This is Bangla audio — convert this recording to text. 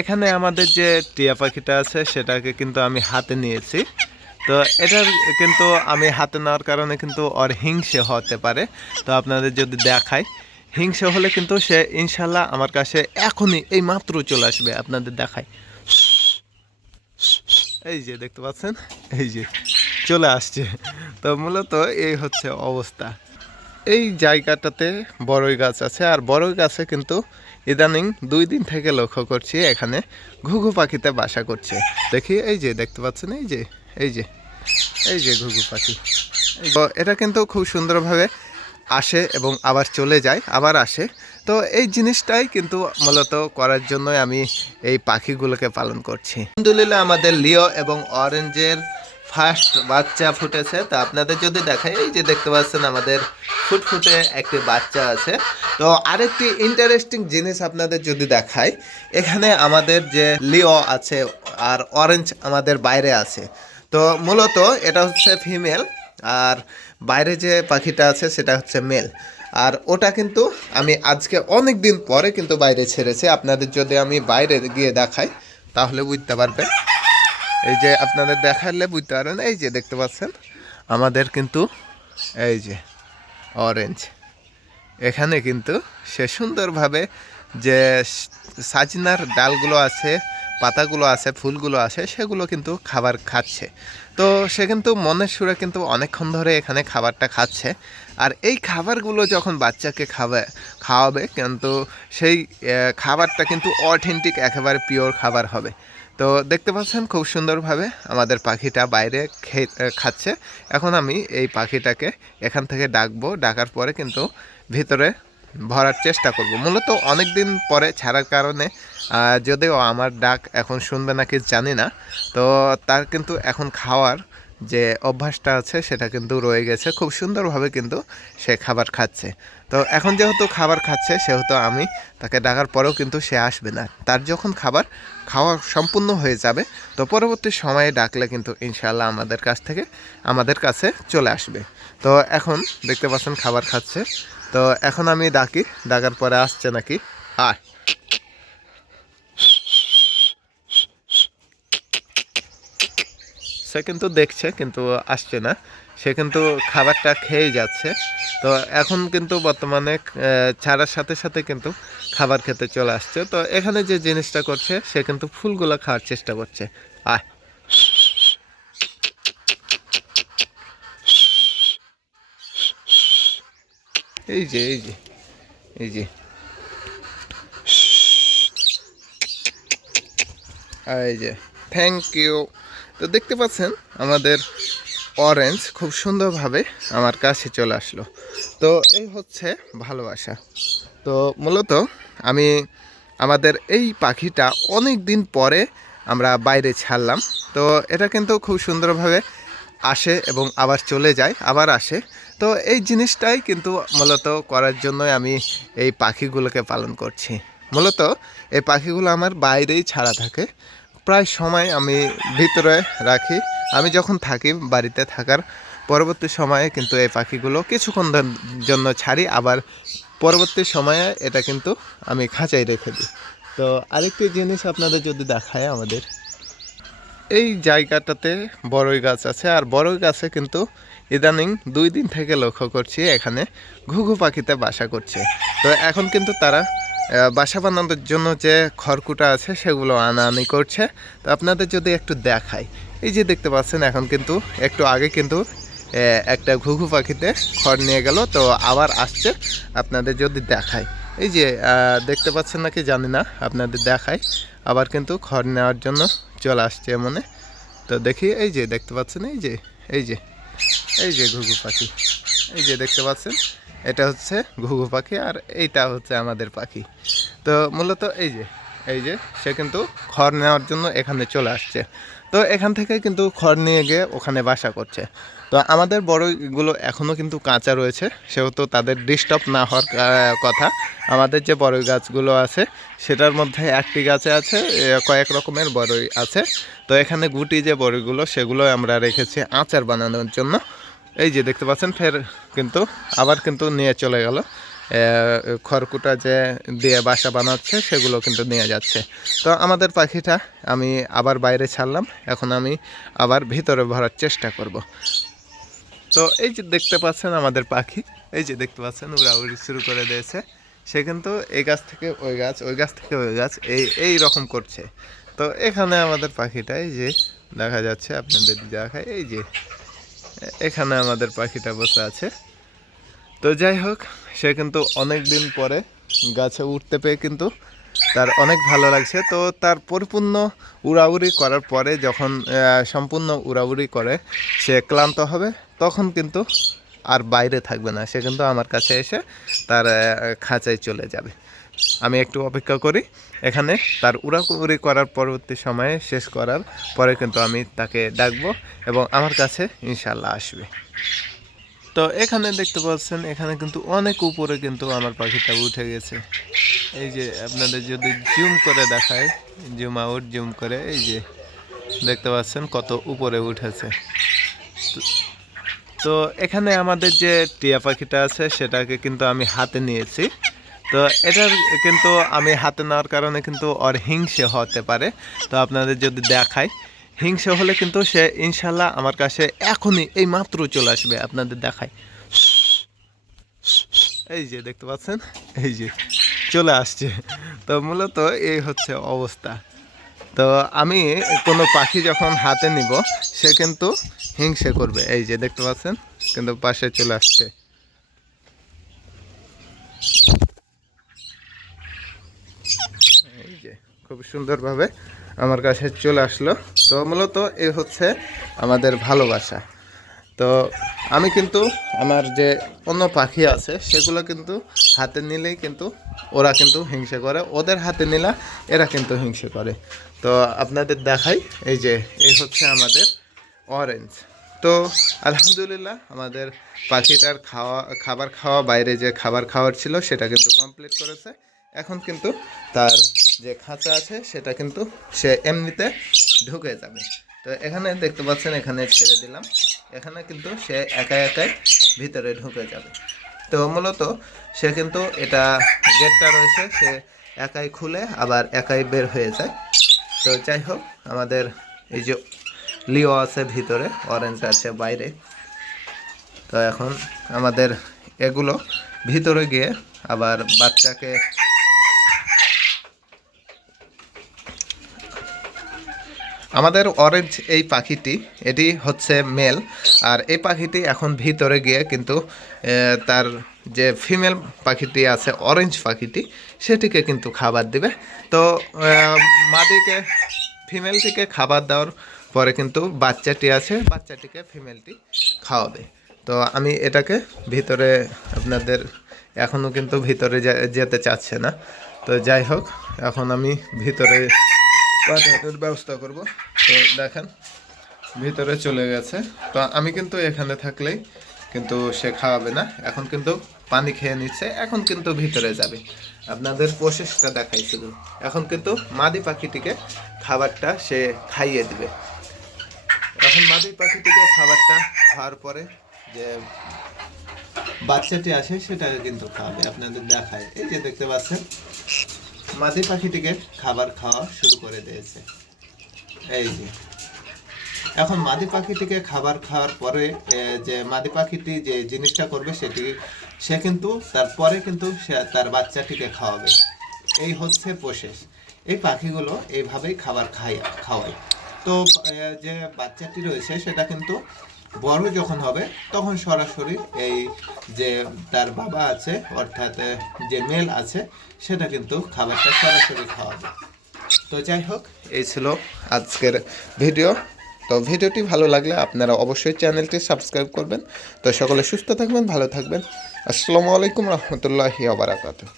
এখানে আমাদের যে টিয়া পাখিটা আছে সেটাকে কিন্তু আমি হাতে নিয়েছি। তো এটার কিন্তু আমি হাতে নেওয়ার কারণে কিন্তু ওর হিংসে হতে পারে। তো আপনাদের যদি দেখাই, হিংসে হলে কিন্তু সে ইনশাল্লাহ আমার কাছে এখনই এই মাত্র চলে আসবে। আপনাদের দেখাই, এই যে দেখতে পাচ্ছেন, এই যে চলে আসছে। তো মূলত এই হচ্ছে অবস্থা। এই জায়গাটাতে বড়ই গাছ আছে, আর বড়ই গাছে কিন্তু ইদানিং 2 দিন থেকে লক্ষ্য করছি এখানে ঘুঘু পাখিতে বাসা করছে। দেখি, এই যে দেখতে পাচ্ছেন, এই যে এই যে এই যে ঘুঘু পাখি। তো এটা কিন্তু খুব সুন্দরভাবে আসে এবং আবার চলে যায়, আবার আসে। তো এই জিনিসটাই কিন্তু মূলত করার জন্যই আমি এই পাখিগুলোকে পালন করছি। আলহামদুলিল্লাহ আমাদের লিও এবং অরেঞ্জের ফার্স্ট বাচ্চা ফুটেছে। তা আপনাদের যদি দেখাই, এই যে দেখতে পাচ্ছেন আমাদের ফুটফুটে একটি বাচ্চা আছে। তো আরেকটি ইন্টারেস্টিং জিনিস আপনাদের যদি দেখাই, এখানে আমাদের যে লিও আছে আর অরেঞ্জ আমাদের বাইরে আছে। তো মূলত এটা হচ্ছে ফিমেল, আর বাইরে যে পাখিটা আছে সেটা হচ্ছে মেল। আর ওটা কিন্তু আমি আজকে অনেক দিন পরে কিন্তু বাইরে ছেড়েছি। আপনাদের যদি আমি বাইরে গিয়ে দেখাই তাহলে বুঝতে পারবেন। এই যে আপনাদের দেখালে বুঝতে পারবেন, এই যে দেখতে পাচ্ছেন আমাদের কিন্তু এই যে অরেঞ্জ, এখানে কিন্তু সে সুন্দরভাবে যে সাজনার ডালগুলো আছে, পাতাগুলো আছে, ফুলগুলো আছে, সেগুলো কিন্তু খাবার খাচ্ছে। তো সে কিন্তু মনের সুরে কিন্তু অনেকক্ষণ ধরে এখানে খাবারটা খাচ্ছে। আর এই খাবারগুলো যখন বাচ্চাকে খাওয়াবে কিন্তু সেই খাবারটা কিন্তু অথেন্টিক, একেবারে পিওর খাবার হবে। তো দেখতে পাচ্ছেন খুব সুন্দরভাবে আমাদের পাখিটা বাইরে খাচ্ছে। এখন আমি এই পাখিটাকে এখান থেকে ডাকবো, ডাকার পরে কিন্তু ভিতরে ভরার চেষ্টা করব। মূলত অনেক দিন পরে ছাড়ার কারণে যদিও আমার ডাক এখন শুনবে নাকি জানি না, তো তার কিন্তু এখন খাওয়ার যে অভ্যাসটা আছে সেটা কিন্তু রয়ে গেছে। খুব সুন্দরভাবে কিন্তু সে খাবার খাচ্ছে। তো এখন যেহেতু খাবার খাচ্ছে সেহেতু আমি তাকে ডাকার পরেও কিন্তু সে আসবে না। তার যখন খাবার খাওয়া সম্পূর্ণ হয়ে যাবে তো পরবর্তী সময়ে ডাকলে কিন্তু ইনশাআল্লাহ আমাদের কাছে চলে আসবে। তো এখন দেখতে পাচ্ছেন খাবার খাচ্ছে। তো এখন আমি ডাকি, ডাকার পরে আসছে নাকি। আয়, সে কিন্তু দেখছে কিন্তু আসছে না, সে কিন্তু খাবারটা খেয়ে যাচ্ছে। তো এখন কিন্তু বর্তমানে ছাড়ার সাথে সাথে কিন্তু খাবার খেতে চলে আসছে। তো এখানে যে জিনিসটা করছে, সে কিন্তু ফুলগুলো খাওয়ার চেষ্টা করছে। আয়, এই যে এই যে এই যে এই যে, থ্যাংক ইউ। তো দেখতে পাচ্ছেন আমাদের অরেঞ্জ খুব সুন্দরভাবে আমার কাছে চলে আসলো। তো এই হচ্ছে ভালোবাসা। তো মূলত আমি আমাদের এই পাখিটা অনেক দিন পরে আমরা বাইরে ছাড়লাম। তো এটা কিন্তু খুব সুন্দরভাবে আসে এবং আবার চলে যায়, আবার আসে। তো এই জিনিসটাই কিন্তু মূলত করার জন্যই আমি এই পাখিগুলোকে পালন করছি। মূলত এই পাখিগুলো আমার বাইরেই ছাড়া থাকে, প্রায় সময় আমি ভিতরে রাখি। আমি যখন থাকি বাড়িতে থাকার পরবর্তী সময়ে কিন্তু এই পাখিগুলো কিছুক্ষণ জন্য ছাড়ি, আবার পরবর্তী সময়ে এটা কিন্তু আমি খাঁচায় রেখে দিই। তো আরেকটি জিনিস আপনাদের যদি দেখায়, আমাদের এই জায়গাটাতে বড়ই গাছ আছে, আর বড়ই গাছে কিন্তু ইদানিং 2 দিন থেকে লক্ষ্য করছি এখানে ঘুঘু পাখিতে বাসা করছে। তো এখন কিন্তু তারা বাসা বানানোর জন্য যে খড়কুটা আছে সেগুলো আনাআনি করছে। তো আপনাদের যদি একটু দেখাই, এই যে দেখতে পাচ্ছেন এখন কিন্তু একটু আগে কিন্তু একটা ঘুঘু পাখিতে খড় নিয়ে গেল, তো আবার আসছে। আপনাদের যদি দেখাই, এই যে দেখতে পাচ্ছেন নাকি জানি না, আপনাদের দেখাই, আবার কিন্তু খড় নেওয়ার জন্য চলে আসছে মনে। তো দেখি, এই যে দেখতে পাচ্ছেন, এই যে এই যে এই যে ঘুঘু পাখি, এই যে দেখতে পাচ্ছেন, এটা হচ্ছে ঘুঘু পাখি আর এইটা হচ্ছে আমাদের পাখি। তো মূলত এই যে সে কিন্তু খড় নেওয়ার জন্য এখানে চলে আসছে। তো এখান থেকে কিন্তু খড় নিয়ে গিয়ে ওখানে বাসা করছে। তো আমাদের বড়ইগুলো এখনও কিন্তু কাঁচা রয়েছে, সেহেতু তাদের ডিস্টার্ব না হওয়ার কথা। আমাদের যে বড়ই গাছগুলো আছে সেটার মধ্যে একটি গাছে আছে কয়েক রকমের বড়ই আছে। তো এখানে গুটি যে বড়িগুলো সেগুলো আমরা রেখেছি আচার বানানোর জন্য। এই যে দেখতে পাচ্ছেন, ফের কিন্তু আবার কিন্তু নিয়ে চলে গেল। খড়কুটা যে দিয়ে বাসা বানাচ্ছে সেগুলো কিন্তু নিয়ে যাচ্ছে। তো আমাদের পাখিটা আমি আবার বাইরে ছাড়লাম, এখন আমি আবার ভিতরে ভরার চেষ্টা করব। তো এই যে দেখতে পাচ্ছেন আমাদের পাখি, এই যে দেখতে পাচ্ছেন উড়াউড়ি শুরু করে দিয়েছে। সে কিন্তু এই গাছ থেকে ওই গাছ, ওই গাছ থেকে ওই গাছ, এই রকম করছে। তো এখানে আমাদের পাখিটা এই যে দেখা যাচ্ছে, আপনাদের দেখায়, এই যে এখানে আমাদের পাখিটা বসে আছে। তো যাই হোক, সে কিন্তু অনেক দিন পরে গাছে উঠতে পেয়ে কিন্তু তার অনেক ভালো লাগছে। তো তার পরিপূর্ণ উড়াউড়ি করার পরে যখন সম্পূর্ণ উড়াউড়ি করে সে ক্লান্ত হবে, তখন কিন্তু আর বাইরে থাকবে না, সে কিন্তু আমার কাছে এসে তার খাঁচায় চলে যাবে। আমি একটু অপেক্ষা করি, এখানে তার উড়াউড়ি করার পরবর্তী সময়ে শেষ করার পরে কিন্তু আমি তাকে ডাকবো এবং আমার কাছে ইনশাল্লাহ আসবে। তো এখানে দেখতে পাচ্ছেন, এখানে কিন্তু অনেক উপরে কিন্তু আমার পাখিটা উঠে গেছে। এই যে আপনাদের যদি জুম করে দেখায়, জুম আউট জুম করে, এই যে দেখতে পাচ্ছেন কত উপরে উঠেছে। তো এখানে আমাদের যে টিয়া পাখিটা আছে সেটাকে কিন্তু আমি হাতে নিয়েছি। তো এটার কিন্তু আমি হাতে নেওয়ার কারণে কিন্তু ওর হিংসে হতে পারে। তো আপনাদের যদি দেখায়, হিংসে হলে কিন্তু সে ইনশাল্লাহ আমার কাছে এখনই এই মাত্র চলে আসবে। আপনাদের দেখায়, এই যে দেখতে পাচ্ছেন, এই যে চলে আসছে। তো মূলত এই হচ্ছে অবস্থা। তো আমি কোনো পাখি যখন হাতে নিব সে কিন্তু হিংসে করবে। এই যে দেখতে পাচ্ছেন কিন্তু পাশে চলে আসছে। এই যে খুব সুন্দরভাবে আমার কাছে চলে আসলো। তো মূলত এই হচ্ছে আমাদের ভালোবাসা। তো আমি কিন্তু আমার যে অন্য পাখি আছে সেগুলো কিন্তু হাতে নিলেই কিন্তু ওরা কিন্তু হিংসে করে, ওদের হাতে নিলে এরা কিন্তু হিংসে করে। তো আপনাদের দেখাই, এই যে এই হচ্ছে আমাদের অরেঞ্জ। তো আলহামদুলিল্লাহ আমাদের পাখিটার খাবার খাওয়া, বাইরে যে খাবার খাওয়ার ছিল সেটা কিন্তু কমপ্লিট করেছে। এখন কিন্তু তার যে খাঁচা আছে সেটা কিন্তু সে এমনিতে ঢুকে যাবে। তো এখানে দেখতে পাচ্ছেন, এখানে ছেড়ে দিলাম, এখানে কিন্তু সে একাই একাই ভিতরে ঢুকে যাবে। তো মূলত সে কিন্তু এটা গেটটা রয়েছে, সে একাই খুলে আবার একাই বের হয়ে যায়। তো যাই হোক, আমাদের এই যে লিও আছে ভিতরে, অরেঞ্জ আছে বাইরে। তো এখন আমাদের এগুলো ভিতরে গিয়ে আবার বাচ্চাকে, আমাদের অরেঞ্জ এই পাখিটি, এটি হচ্ছে মেল। আর এই পাখিটি এখন ভিতরে গিয়ে কিন্তু তার যে ফিমেল পাখিটি আছে, অরেঞ্জ পাখিটি, সেটিকে কিন্তু খাবার দিবে। তো মাদিকে, ফিমেলটিকে খাবার দেওয়ার পরে কিন্তু বাচ্চাটি আছে, বাচ্চাটিকে ফিমেলটি খাওয়াবে। তো আমি এটাকে ভিতরে, আপনাদের এখনও কিন্তু ভিতরে যেতে চাচ্ছে না। তো যাই হোক, এখন আমি ভিতরে পাঠানোর ব্যবস্থা করব। তো দেখেন ভিতরে চলে গেছে। তো আমি কিন্তু এখানে থাকলেই কিন্তু সে খাওয়াবে না, এখন কিন্তু পানি খেয়ে নিচ্ছে, এখন কিন্তু ভিতরে যাবে। আপনাদের প্রসেসটা দেখাইছিল, এখন কিন্তু মাদি পাখিটিকে খাবারটা সে খাইয়ে দিবে। এখন মাদি পাখিটিকে খাবারটা খাওয়ার পরে যে বাচ্চাটি আসে সেটাকে কিন্তু খাওয়াবে। আপনাদের দেখায়, এই যে দেখতে পাচ্ছেন মাদি পাখিটিকে খাবার খাওয়া শুরু করে দিয়েছে। এই যে এখন মাদি পাখিটিকে খাবার খাওয়ার পরে যে মাদি পাখিটি যে জিনিসটা করবে সেটি সে কিন্তু তারপরে কিন্তু সে তার বাচ্চাটিকে খাওয়াবে। এই হচ্ছে প্রসেস। এই পাখিগুলো এইভাবেই খাবার খাওয়ায়। তো যে বাচ্চাটি রয়েছে সেটা কিন্তু বড় যখন হবে তখন সরাসরি এই যে তার বাবা আছে, অর্থাৎ যে মেল আছে, সেটা কিন্তু খাবারটা সরাসরি খাওয়াবে। তো যাই হোক, এই ছিল আজকের ভিডিও। তো ভিডিওটি ভালো লাগলে আপনারা অবশ্যই চ্যানেলটি সাবস্ক্রাইব করবেন। তো সকলে সুস্থ থাকবেন, ভালো থাকবেন। আসসালামু আলাইকুম রহমতুল্লাহি ওয়া বারাকাতুহু।